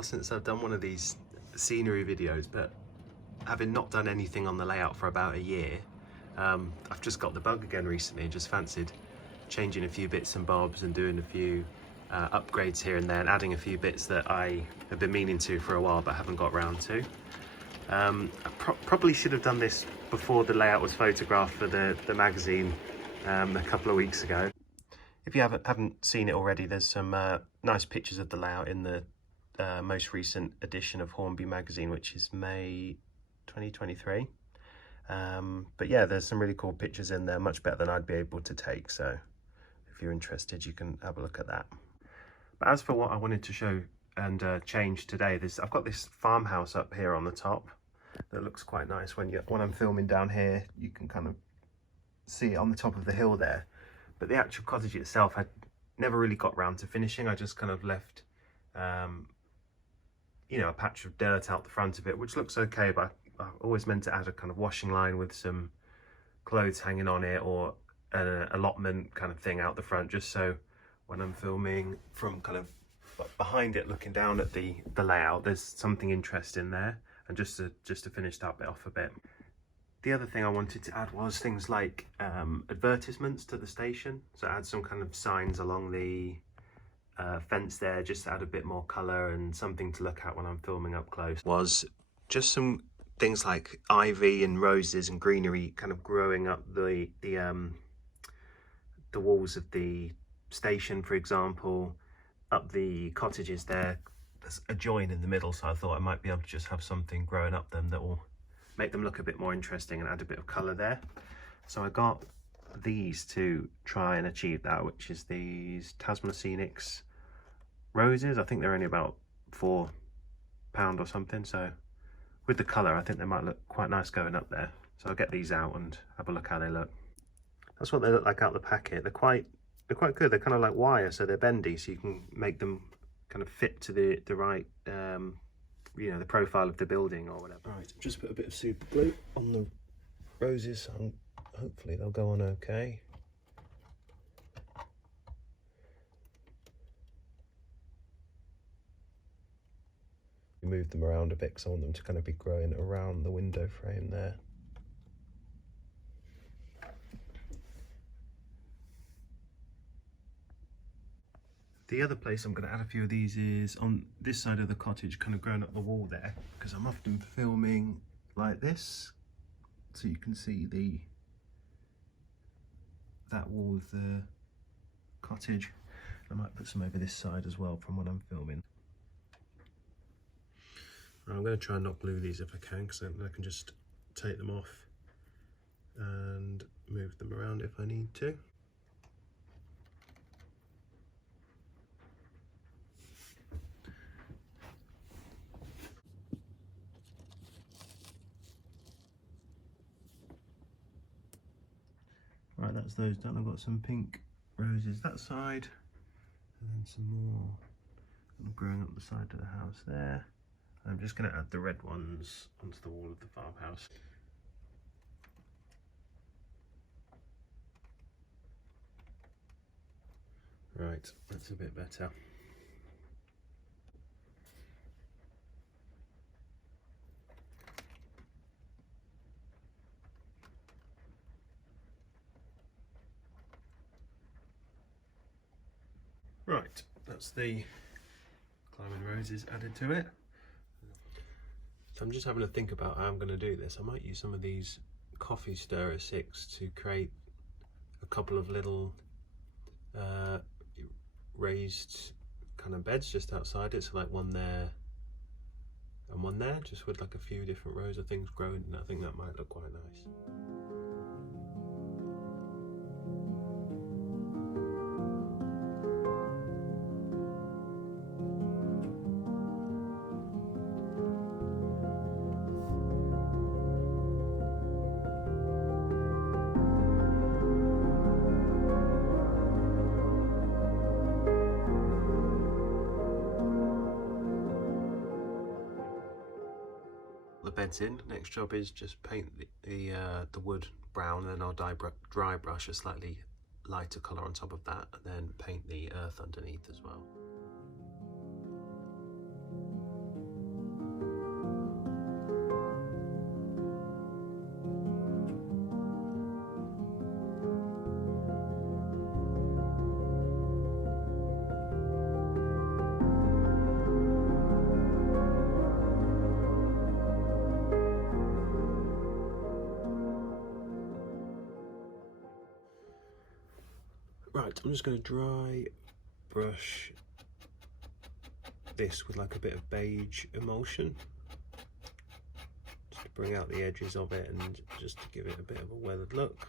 while since I've done one of these scenery videos, but having not done anything on the layout for about a year, I've just got the bug again recently and just fancied changing a few bits and bobs and doing a few upgrades here and there and adding a few bits that I have been meaning to for a while but haven't got round to. I probably should have done this before the layout was photographed for the magazine a couple of weeks ago. If you haven't seen it already, there's some nice pictures of the layout in the most recent edition of Hornby magazine, which is May 2023. But yeah, there's some really cool pictures in there, much better than I'd be able to take, so if you're interested you can have a look at that. But as for what I wanted to show and change today, I've got this farmhouse up here on the top that looks quite nice. When I'm filming down here, you can kind of see it on the top of the hill there. But the actual cottage itself, I never really got round to finishing. I just kind of left, you know, a patch of dirt out the front of it, which looks okay, but I always meant to add a kind of washing line with some clothes hanging on it, or an allotment kind of thing out the front, just so when I'm filming from kind of behind it looking down at the layout, there's something interesting there, and just to finish that bit off a bit. The other thing I wanted to add was things like advertisements to the station, so add some kind of signs along the fence there, just to add a bit more colour and something to look at when I'm filming up close. Was just some things like ivy and roses and greenery kind of growing up the walls of the station, for example, up the cottages there. There's a join in the middle, so I thought I might be able to just have something growing up them that will make them look a bit more interesting and add a bit of colour there. So I got these to try and achieve that, which is these Tasman Scenics roses. I think they're only about £4 or something, so with the colour I think they might look quite nice going up there. So I'll get these out and have a look how they look. That's what they look like out the packet. They're quite good. They're kind of like wire, so they're bendy, so you can make them kind of fit to the right you know, the profile of the building or whatever. Right, just put a bit of super glue on the roses, and hopefully they'll go on okay. Move them around a bit because I want them to kind of be growing around the window frame there. The other place I'm going to add a few of these is on this side of the cottage, kind of growing up the wall there, because I'm often filming like this, so you can see that wall of the cottage. I might put some over this side as well from when I'm filming. I'm going to try and not glue these if I can, because then I can just take them off and move them around if I need to. Right, that's those done. I've got some pink roses that side, and then some more growing up the side of the house there. I'm just going to add the red ones onto the wall of the farmhouse. Right, that's a bit better. Right, that's the climbing roses added to it. So I'm just having to think about how I'm going to do this. I might use some of these coffee stirrer sticks to create a couple of little raised kind of beds just outside it, so like one there and one there, just with like a few different rows of things growing, and I think that might look quite nice. The bed's in. Next job is just paint the wood brown, and then I'll dry brush a slightly lighter colour on top of that, and then paint the earth underneath as well. Right, I'm just going to dry brush this with like a bit of beige emulsion, just to bring out the edges of it and just to give it a bit of a weathered look.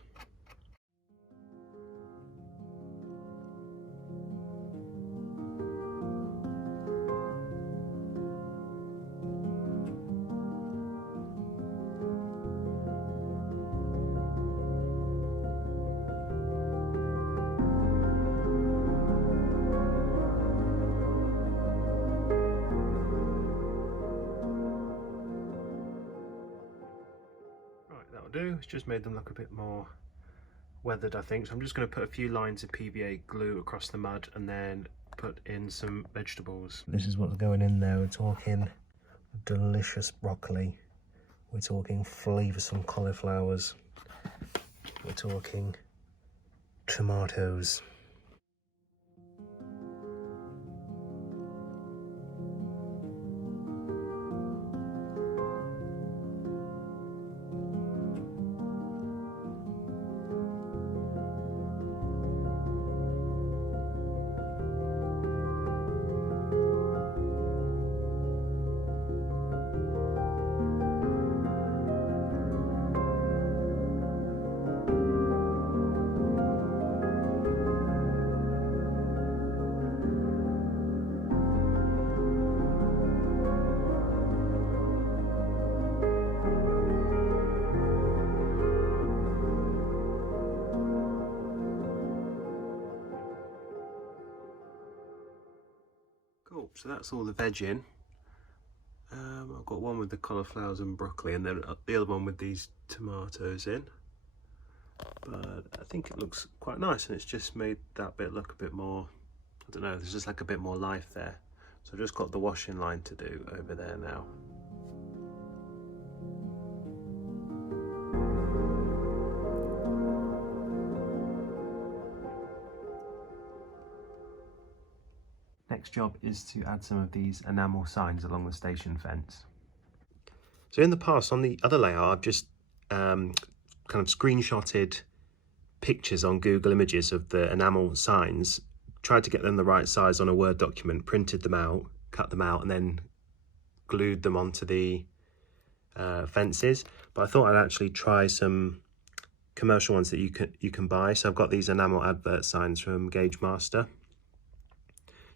That'll do. It's just made them look a bit more weathered, I think. So I'm just going to put a few lines of PVA glue across the mud and then put in some vegetables. This is what's going in there. We're talking delicious broccoli. We're talking flavoursome cauliflowers. We're talking tomatoes. Cool, so that's all the veg in. I've got one with the cauliflowers and broccoli, and then the other one with these tomatoes in. But I think it looks quite nice, and it's just made that bit look a bit more, I don't know, there's just like a bit more life there. So I've just got the washing line to do over there now. Next job is to add some of these enamel signs along the station fence. So in the past, on the other layout, I've just kind of screenshotted pictures on Google Images of the enamel signs, tried to get them the right size on a Word document, printed them out, cut them out, and then glued them onto the fences. But I thought I'd actually try some commercial ones that you can buy. So I've got these enamel advert signs from Gauge Master.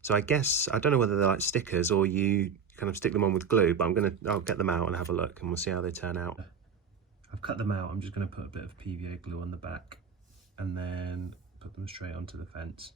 So I guess, I don't know whether they're like stickers or you kind of stick them on with glue, but I'll get them out and have a look and we'll see how they turn out. I've cut them out. I'm just going to put a bit of PVA glue on the back and then put them straight onto the fence.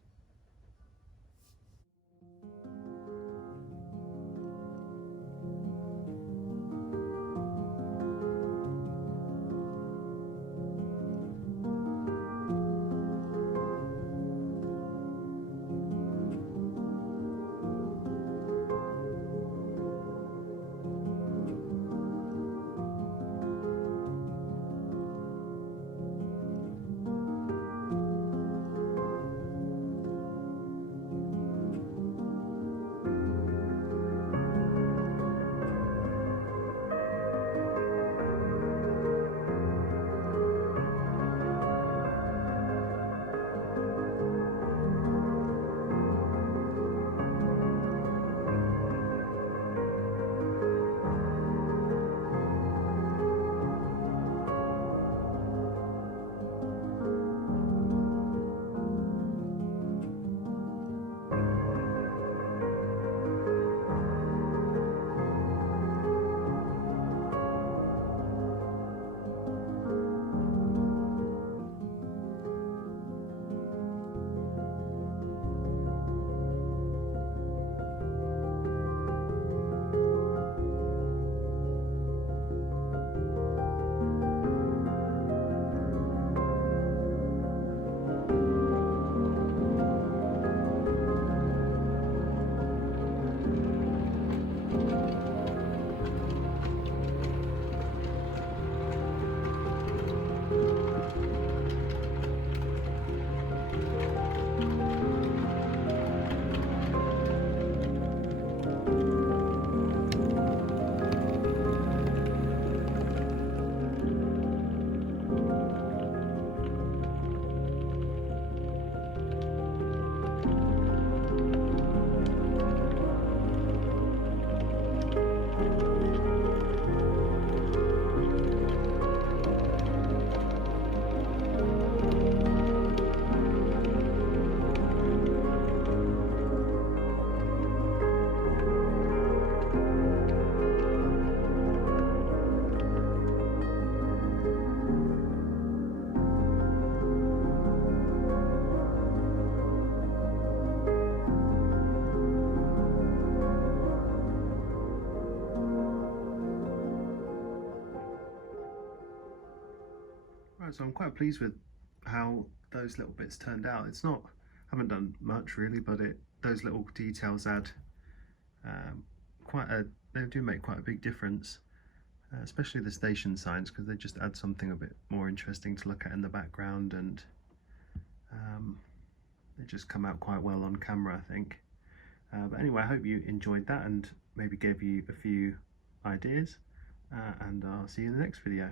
Right, so I'm quite pleased with how those little bits turned out. It's not, haven't done much really, but those little details add they do make quite a big difference, especially the station signs, because they just add something a bit more interesting to look at in the background, and they just come out quite well on camera, I think. But anyway, I hope you enjoyed that and maybe gave you a few ideas, and I'll see you in the next video.